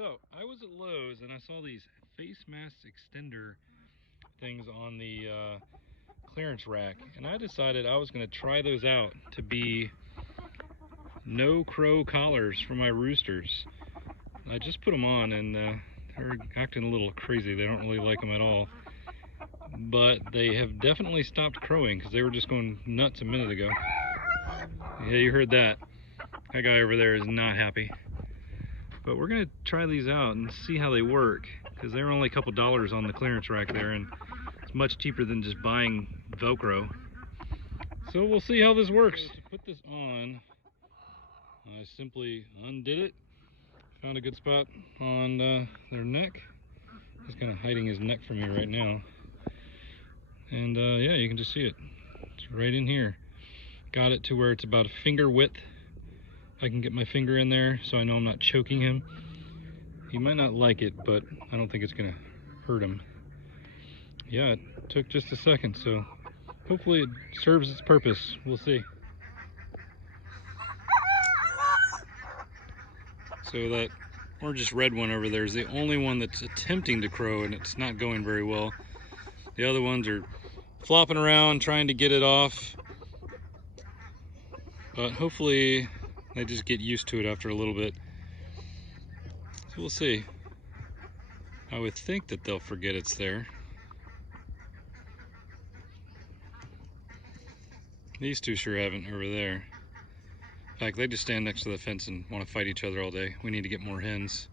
So I was at Lowe's and I saw these face mask extender things on the clearance rack, and I decided I was going to try those out to be no-crow collars for my roosters. I just put them on and they're acting a little crazy. They don't really like them at all, but they have definitely stopped crowing because they were just going nuts a minute ago. Yeah, you heard that. That guy over there is not happy. But we're going to try these out and see how they work, because they were only a couple dollars on the clearance rack there, and it's much cheaper than just buying Velcro. So we'll see how this works. So to put this on, I simply undid it, found a good spot on their neck. He's kind of hiding his neck from me right now. And yeah, you can just see it. It's right in here. Got it to where it's about a finger width. I can get my finger in there so I know I'm not choking him. He might not like it, but I don't think it's gonna hurt him. Yeah, it took just a second, so hopefully it serves its purpose. We'll see. So that orange red one over there is the only one that's attempting to crow, and it's not going very well. The other ones are flopping around trying to get it off, but hopefully they just get used to it after a little bit. So we'll see. I would think that they'll forget it's there. These two sure haven't over there. In fact, they just stand next to the fence and want to fight each other all day. We need to get more hens.